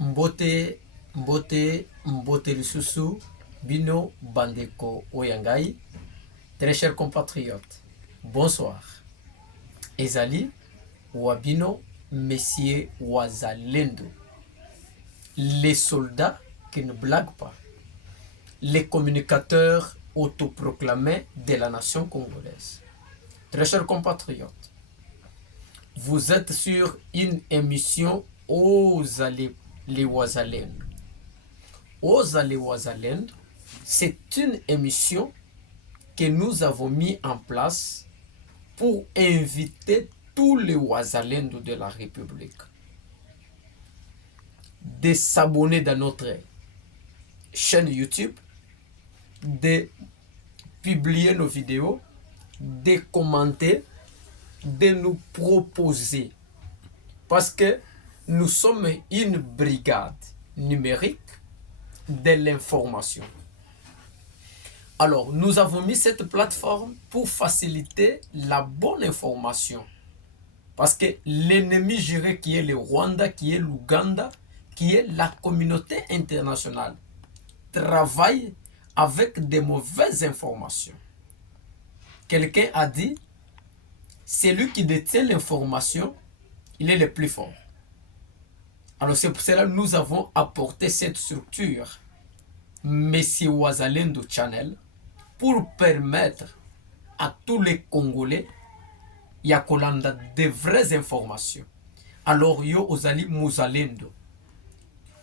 Mbote, mbote lisusu, bino bandeko oyangai. Très chers compatriotes, bonsoir. Ezali, wabino, messieurs wazalendo. Les soldats qui ne blaguent pas. Les communicateurs autoproclamés de la nation congolaise. Très chers compatriotes, vous êtes sur une émission Ozale les Wazalendo. Ozale Wazalendo, c'est une émission que nous avons mis en place pour inviter tous les Wazalendo de la République de s'abonner dans notre chaîne YouTube, de publier nos vidéos, de commenter, de nous proposer. Parce que nous sommes une brigade numérique de l'information. Alors, nous avons mis cette plateforme pour faciliter la bonne information. Parce que l'ennemi juré qui est le Rwanda, qui est l'Ouganda, qui est la communauté internationale, travaille avec de mauvaises informations. Quelqu'un a dit, celui qui détient l'information, il est le plus fort. Alors c'est pour cela que nous avons apporté cette structure, Messie Wazalendo Channel, pour permettre à tous les Congolais yakolanda de vraies informations. Alors yo ozali muzalendo,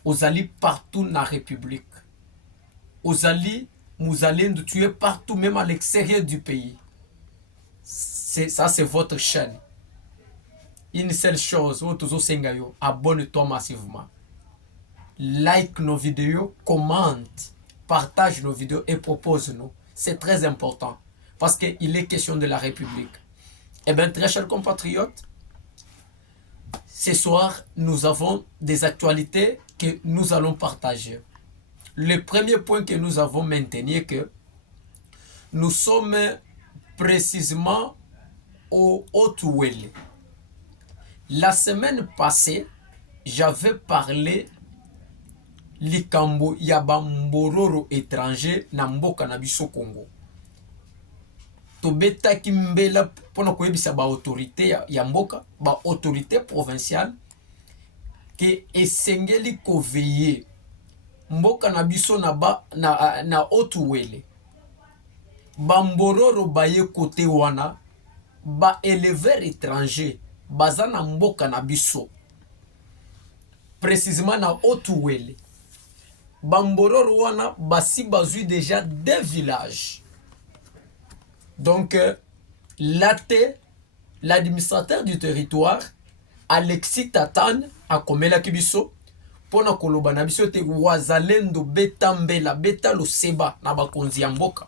ozali partout dans la République, ozali muzalendo, tu es partout, même à l'extérieur du pays. Ça c'est votre chaîne. Une seule chose, abonne-toi massivement. Like nos vidéos, commente, partage nos vidéos et propose-nous. C'est très important parce qu'il est question de la République. Eh bien, très chers compatriotes, ce soir, nous avons des actualités que nous allons partager. Le premier point que nous avons maintenu est que nous sommes précisément au Haut-Ouélé. La semaine passée, j'avais parlé likambo yaba mbororo étranger na mboka na biso Congo. Tobeta kimbela pona koyebisa ba autorité ya mboka, ba autorité provinciale ke esengeli koveye mboka na biso na Haut-Ouélé. Ba mbororo baye kote wana, ba éleveur étranger bazana mboka na biso, précisément na Haut-Ouélé. Bambororo wana basi bazui déjà des villages. Donc l'administrateur du territoire Alexis Tatane a komela kibiso pona koloba na biso te wazalendo betambela beta lo seba na bakonzi ya mboka.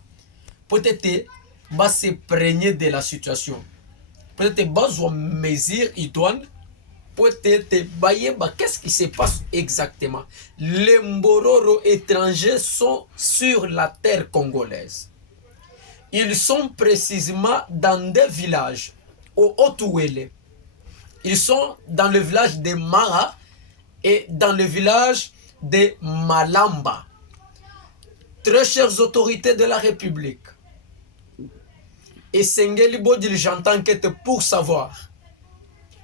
Peut-être ba se prégner de la situation. Peut-être bazwa mesure idoine. Peut-être bayeba qu'est-ce qui se passe exactement. Les mbororo étrangers sont sur la terre congolaise. Ils sont précisément dans des villages au Haut-Ouélé. Ils sont dans le village de Mara et dans le village de Malamba. Très chères autorités de la République, et Sengeli Bodil, j'entends que pour savoir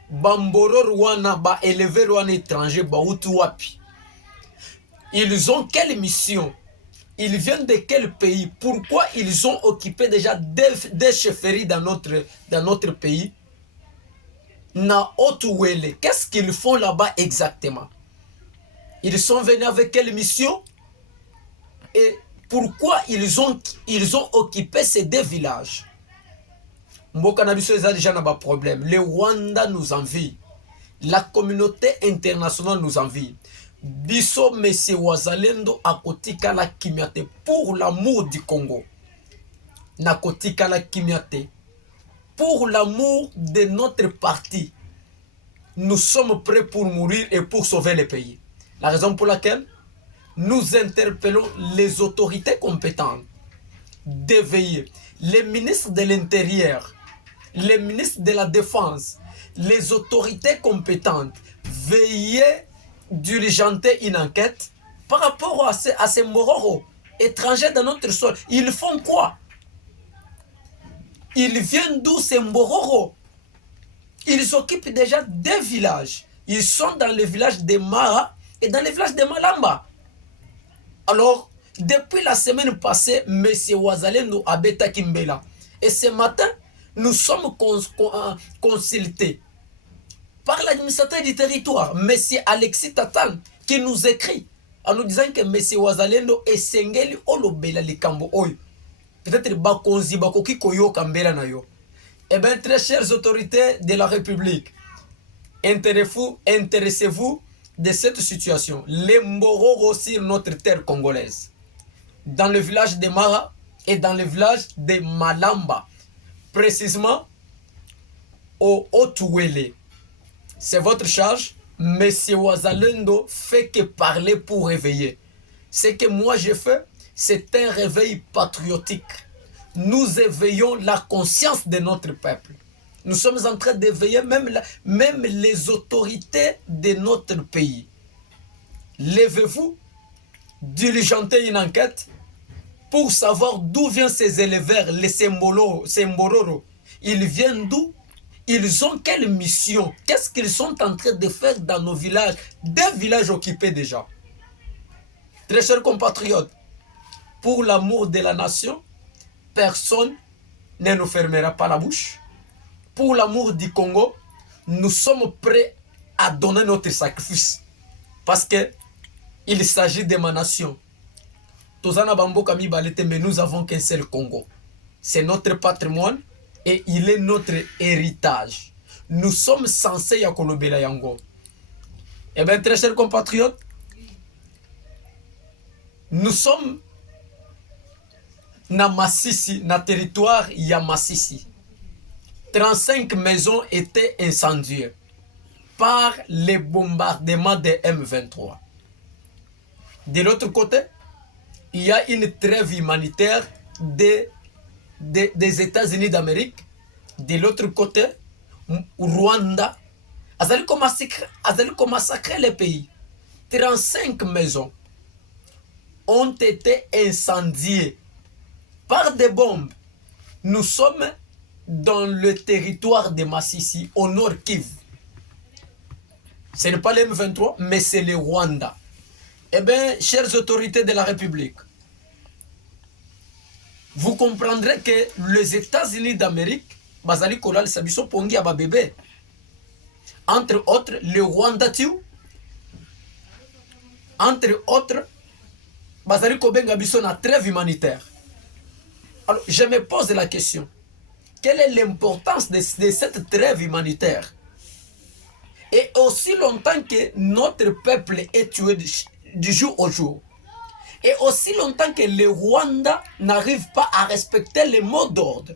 Bamboro Rwana ba élevé Rwana étranger ba wapi. Ils ont quelle mission? Ils viennent de quel pays? Pourquoi ils ont occupé déjà des chefferies dans notre pays? Na Haut-Ouélé, qu'est-ce qu'ils font là-bas exactement? Ils sont venus avec quelle mission? Et pourquoi ils ont occupé ces deux villages? Mboka na biso eza déjà na ba problème. Le Rwanda nous envie. La communauté internationale nous envie. Biso Messie Wazalendo akotika la kimiate pour l'amour du Congo. Nakotika la kimiate pour l'amour de notre parti. Nous sommes prêts pour mourir et pour sauver le pays. La raison pour laquelle nous interpellons les autorités compétentes de veiller. Les ministres de l'Intérieur, les ministres de la Défense, les autorités compétentes, veillez diligenter une enquête par rapport à ces moraux étrangers dans notre sol. Ils font quoi? Ils viennent d'où ces moraux? Ils s'occupent déjà des villages. Ils sont dans le village de Mara et dans le village de Malamba. Alors, depuis la semaine passée, M. Wazalendo habita Kimbela. Et ce matin, nous sommes consultés par l'administrateur du territoire, M. Alexis Tatan, qui nous écrit en nous disant que M. Wazalendo est sengeli olobela likambo oyo. Peut-être bakonzi bakoki koyo kambela na yo. Eh bien, très chères autorités de la République, intéressez-vous de cette situation. Les Mbororo sur notre terre congolaise, dans le village de Mara et dans le village de Malamba, précisément au Otuwele. C'est votre charge. Monsieur Wazalendo fait que parler pour réveiller. Ce que moi j'ai fait, c'est un réveil patriotique. Nous éveillons la conscience de notre peuple. Nous sommes en train d'éveiller même les autorités de notre pays. Levez-vous, diligentez une enquête pour savoir d'où viennent ces éleveurs, les Sembororo. Ils viennent d'où? Ils ont quelle mission? Qu'est-ce qu'ils sont en train de faire dans nos villages? Des villages occupés déjà. Très chers compatriotes, pour l'amour de la nation, personne ne nous fermera pas la bouche. Pour l'amour du Congo, nous sommes prêts à donner notre sacrifice. Parce que il s'agit de ma nation. Tozana Bambo Kami Balete, mais nous avons qu'un seul Congo. C'est notre patrimoine et il est notre héritage. Nous sommes censés Yakolobela Yango. Eh bien, très chers compatriotes, nous sommes na Masisi, na territoire ya Masisi. 35 maisons étaient incendiées par les bombardements des M23. De l'autre côté, il y a une trêve humanitaire des États-Unis d'Amérique. De l'autre côté, Rwanda. Azali massacrer les pays. 35 maisons ont été incendiées par des bombes. Nous sommes dans le territoire de Masisi, au nord Kivu. Ce n'est pas les M23, mais c'est le Rwanda. Eh bien, chères autorités de la République, vous comprendrez que les États-Unis d'Amérique, Bazali Kolal Sabiso Pongi Ababebe, entre autres, le Rwanda Tiu, entre autres, Bazali Kobenga Biso na trêve humanitaire. Alors, je me pose la question, quelle est l'importance de cette trêve humanitaire? Et aussi longtemps que notre peuple est tué du jour au jour, et aussi longtemps que le Rwanda n'arrive pas à respecter les mots d'ordre,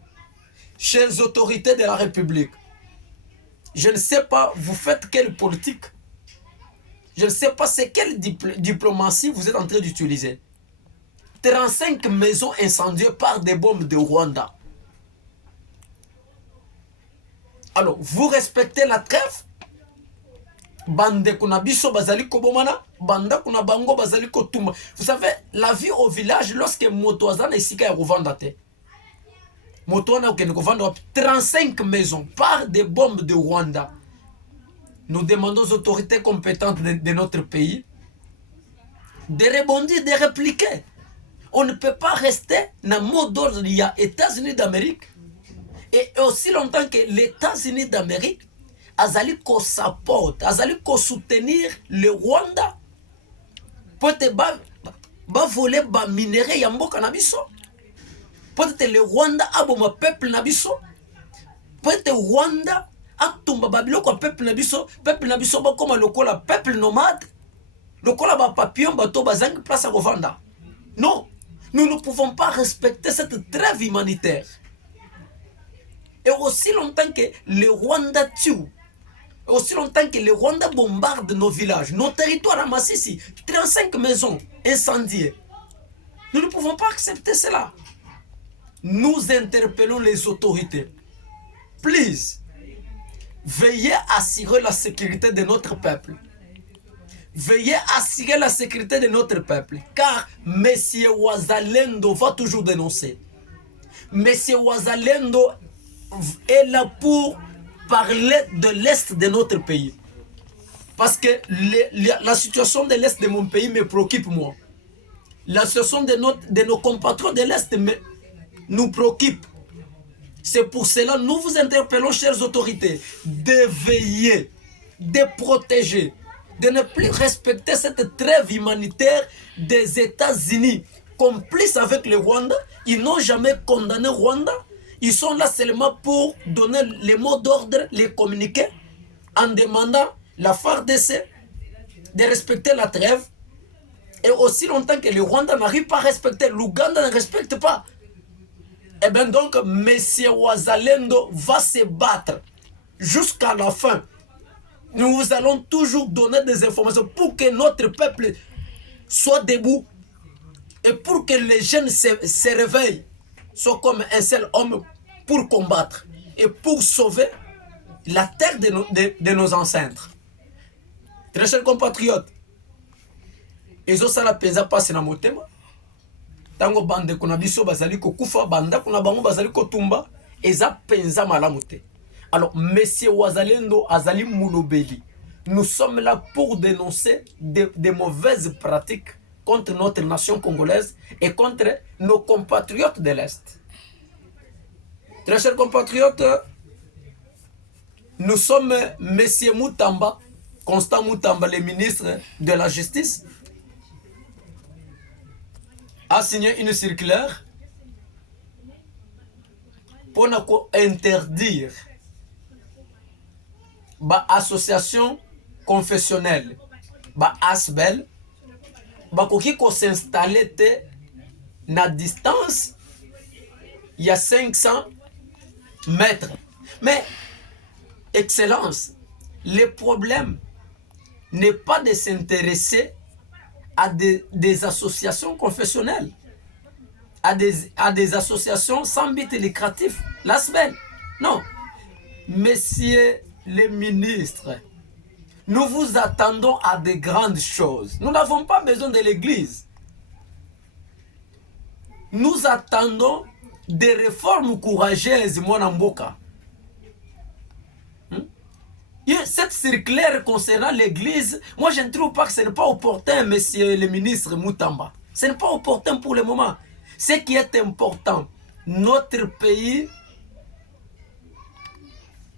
chères autorités de la République, je ne sais pas, vous faites quelle politique? Je ne sais pas c'est quelle diplomatie vous êtes en train d'utiliser. 35 maisons incendiées par des bombes de Rwanda. Alors, vous respectez la trêve? Bande kuna biso bazali kobomana, banda kuna bango bazali kotuma. Vous savez, la vie au village, lorsque moto azana isika ya kovanda te. Moto ana okene kovanda 35 maisons par des bombes de Rwanda. Nous demandons aux autorités compétentes de notre pays de rebondir, de répliquer. On ne peut pas rester dans le mot d'ordre il y a États-Unis d'Amérique. Et aussi longtemps que les États-Unis d'Amérique azali ko support, azali ko soutenir le Rwanda peut-être ba voler ba minerai ya mboka na biso. Peut-être le Rwanda aboma peuple na biso. Peut-être Rwanda atumba babiloko peuple na biso ba koma lokola peuple nomade. Lokola ba papillon bato bazangi place à kovanda. Non, nous ne pouvons pas respecter cette trêve humanitaire. Et aussi longtemps que le Rwanda tue, aussi longtemps que le Rwanda bombarde nos villages, nos territoires à Masisi, 35 maisons incendiées, nous ne pouvons pas accepter cela. Nous interpellons les autorités. Please, veillez à assurer la sécurité de notre peuple. Veuillez assurer la sécurité de notre peuple, car Monsieur Ouazalendo va toujours dénoncer. Monsieur Ouazalendo est là pour parler de l'Est de notre pays. Parce que la situation de l'Est de mon pays me préoccupe, moi. La situation de nos compatriotes de l'Est nous préoccupe. C'est pour cela que nous vous interpellons, chères autorités, de veiller, de protéger, de ne plus respecter cette trêve humanitaire des États-Unis, complices avec le Rwanda. Ils n'ont jamais condamné le Rwanda. Ils sont là seulement pour donner les mots d'ordre, les communiquer, en demandant la FARDC de respecter la trêve. Et aussi longtemps que le Rwanda n'arrive pas à respecter, l'Ouganda ne respecte pas. Et bien donc, M. Ouazalendo va se battre jusqu'à la fin. Nous vous allons toujours donner des informations pour que notre peuple soit debout et pour que les jeunes se réveillent, soient comme un seul homme pour combattre et pour sauver la terre de nos ancêtres. Très chers compatriotes, ezosala penza pasi na motema tango bande kuna biso bazali kokufa banda kuna bango bazali kotumba eza penza malamu te. Alors Monsieur Ouazalendo azali mulobeli. Nous sommes là pour dénoncer des mauvaises pratiques contre notre nation congolaise et contre nos compatriotes de l'Est. Très chers compatriotes, nous sommes Monsieur Moutamba, Constant Moutamba, le ministre de la Justice, a signé une circulaire pour interdire l'association confessionnelle, l'ASBEL, qui s'installer à distance, il y a 500 mètres. Mais, Excellence, le problème n'est pas de s'intéresser à des associations confessionnelles, à des associations sans but lucratif, l'ASBEL. Non. Messieurs les ministres, nous vous attendons à de grandes choses. Nous n'avons pas besoin de l'Église. Nous attendons des réformes courageuses, mon mboka. Cette circulaire concernant l'Église, moi je ne trouve pas que ce n'est pas opportun, monsieur le ministre Moutamba. Ce n'est pas opportun pour le moment. Ce qui est important, notre pays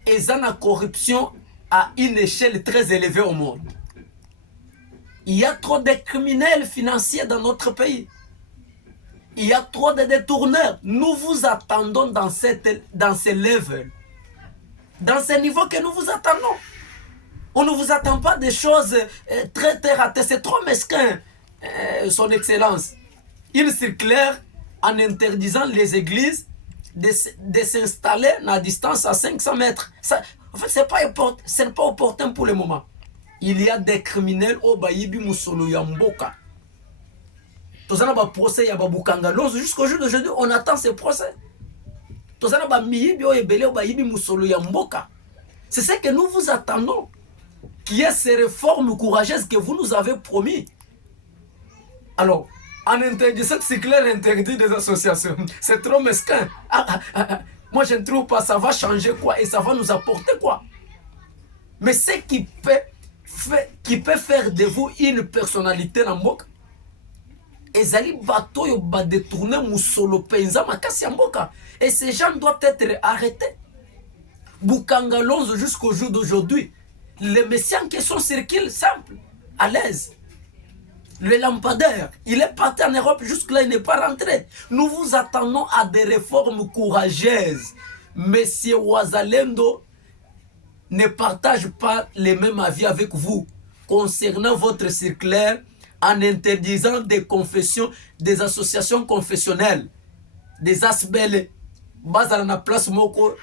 est dans la corruption à une échelle très élevée au monde. Il y a trop de criminels financiers dans notre pays. Il y a trop de détourneurs. Nous vous attendons dans ce level. Dans ce niveau que nous vous attendons. On ne vous attend pas des choses très ratées. C'est trop mesquin, son excellence. Il circulaire en interdisant les églises de s'installer à distance à 500 mètres. Ça, en fait, ce n'est pas opportun pour le moment. Il y a des criminels au Bayibi Musolo Yamboka. Tous un procès à Babukanga. Jusqu'au jour d'aujourd'hui, on attend ces procès. C'est ce que nous vous attendons. Qui est ces réformes courageuses que vous nous avez promis. Alors, en interdisant cette circulaire interdit des associations, c'est trop mesquin. Moi, je ne trouve pas, ça va changer quoi et ça va nous apporter quoi. Mais ce qui peut faire de vous une personnalité dans le monde, ezali bato yo ba détourner musolo penza makasi mboka. Et ces gens doivent être arrêtés. Bukanga Lonzo jusqu'au jour d'aujourd'hui, les messieurs qui sont circulent simple, à l'aise. Le lampadaire, il est parti en Europe, jusque-là il n'est pas rentré. Nous vous attendons à des réformes courageuses. Monsieur Ouazalendo ne partage pas les mêmes avis avec vous concernant votre circulaire en interdisant des confessions, des associations confessionnelles, des ASBEL, base à la place Moko,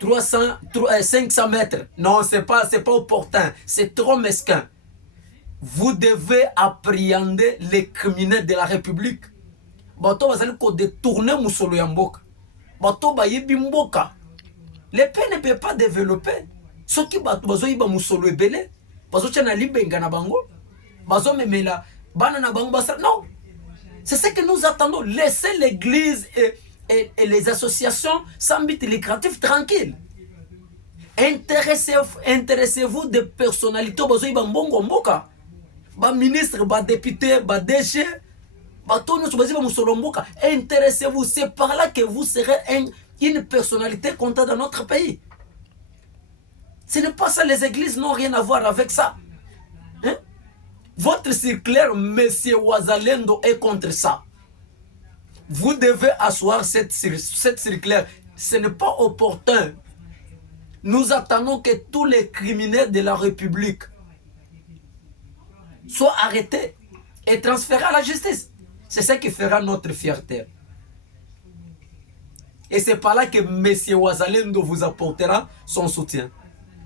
500 mètres. Non, c'est pas opportun, c'est trop mesquin. Vous devez appréhender les criminels de la République. Bato bazali ko détourner musolo ya mboka. Bato bayibi mboka. Les pays ne peuvent pas développer. Ce qui bato bazo yiba musolo ebele. bazotia na libenga na bango, bazomemela bana na bango basa. Non, c'est ce que nous attendons. Laissez l'église et les associations sans but lucratif tranquilles. Intéressez-vous des personnalités bazoyi bambongo mboka, ba ministre, ba député, ba DG, ba tono bazoyi ba musolo mboka. Intéressez-vous, c'est par là que vous serez une personnalité comptable dans notre pays. Ce n'est pas ça, les églises n'ont rien à voir avec ça. Hein? Votre circulaire, Monsieur Wazalendo, est contre ça. Vous devez asseoir cette circulaire. Ce n'est pas opportun. Nous attendons que tous les criminels de la République soient arrêtés et transférés à la justice. C'est ce qui fera notre fierté. Et c'est par là que M. Wazalendo vous apportera son soutien.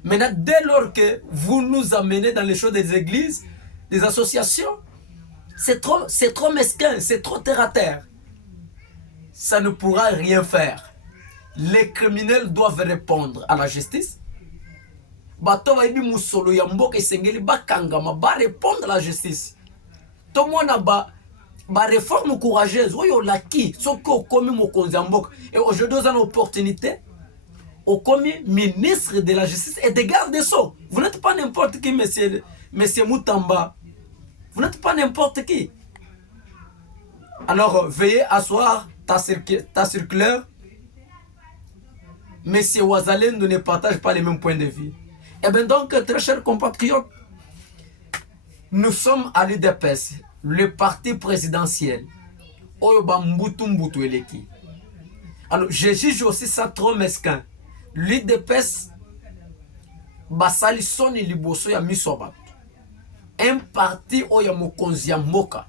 Maintenant, dès lors que vous nous amenez dans les choses des églises, des associations, c'est trop mesquin, c'est trop terre à terre. Ça ne pourra rien faire. Les criminels doivent répondre à la justice. Bato baibi musolo ya mboka esengeli bakangama ba répondre à la justice. Tout le monde ba réforme courageuse. Oyo laki soko komi mokonzi ya mboka. Et aujourd'hui, vous avez l'opportunité au commis ministre de la justice et des gardes des sceaux. Vous n'êtes pas n'importe qui, monsieur Moutamba. Vous n'êtes pas n'importe qui. Alors, veuillez asseoir ta circulaire. Monsieur Wazalendo ne partage pas les mêmes points de vue. Et bien donc, très chers compatriotes, nous sommes à l'UDPS, le parti présidentiel. Oyoba Mbutu Mbutu Eleki. Alors, je juge aussi ça trop mesquin. L'UDPS, basali soni liboso ya misoba. Un parti oya mokonzi ya mboka.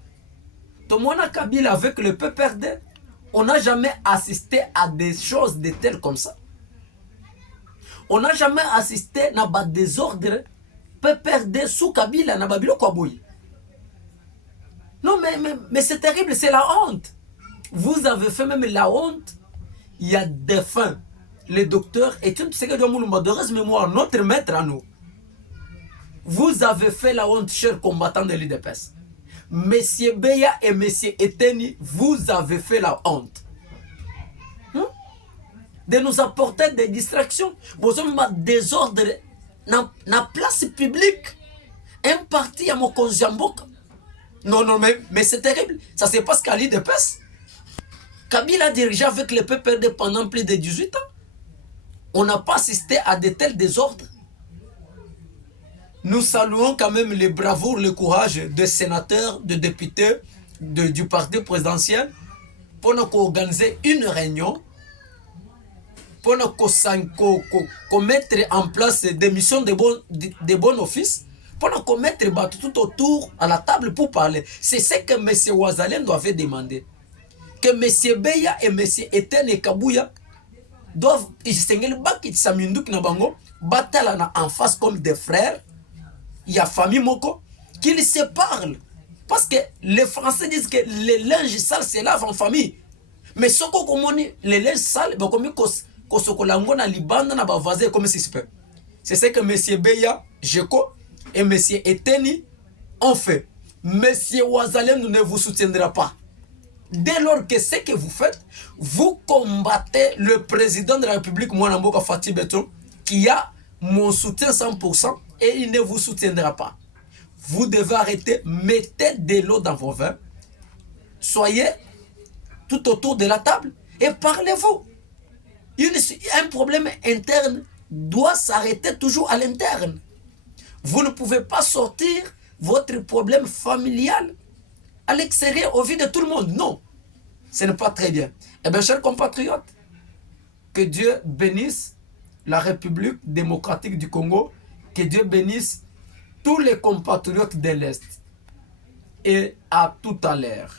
Tomona Kabila avec le PPRD, on n'a jamais assisté à des choses de telles comme ça. On n'a jamais assisté à des désordres PPRD sous Kabila na babilo kwaboyi. Non mais c'est terrible, c'est la honte. Vous avez fait même la honte. Il y a des fins. Le docteur Etienne Tshisekedi Tshilombo de reste mémoire, notre maître à nous. Vous avez fait la honte, chers combattants de l'UDPS. Monsieur Beya et Monsieur Eteni, vous avez fait la honte. De nous apporter des distractions. Vous avez un désordre dans la place publique. Un parti à mon Konjamboka. Non, mais c'est terrible. Ça se passe qu'à l'UDPS. Kabila a dirigé avec le PPRD pendant plus de 18 ans. On n'a pas assisté à de tels désordres. Nous saluons quand même les bravoures, le courage des sénateurs, des députés du parti présidentiel pour nous organiser une réunion, pour nous mettre en place des missions de bon office, pour nous mettre tout autour à la table pour parler. C'est ce que M. Wazalendo avait demandé. Que M. Beya et M. Etienne Kabouya doivent battre en face comme des frères. Il y a famille moko qu'ils se parlent. Parce que les Français disent que les linges sales se lavent en famille. Mais ce qu'on dit, les linges sales, c'est ce que M. Beya, Jeko et M. Eteni ont fait. M. Wazalendo ne vous soutiendra pas. Dès lors que ce que vous faites, vous combattez le président de la République, Mwanamboka Fatih Beton, qui a mon soutien 100% et il ne vous soutiendra pas. Vous devez arrêter, mettez de l'eau dans vos vins, soyez tout autour de la table et parlez-vous. Un problème interne doit s'arrêter toujours à l'interne. Vous ne pouvez pas sortir votre problème familial à l'extérieur au vu de tout le monde. Non, ce n'est pas très bien. Eh bien, chers compatriotes, que Dieu bénisse la République démocratique du Congo, que Dieu bénisse tous les compatriotes de l'Est. Et à tout à l'heure.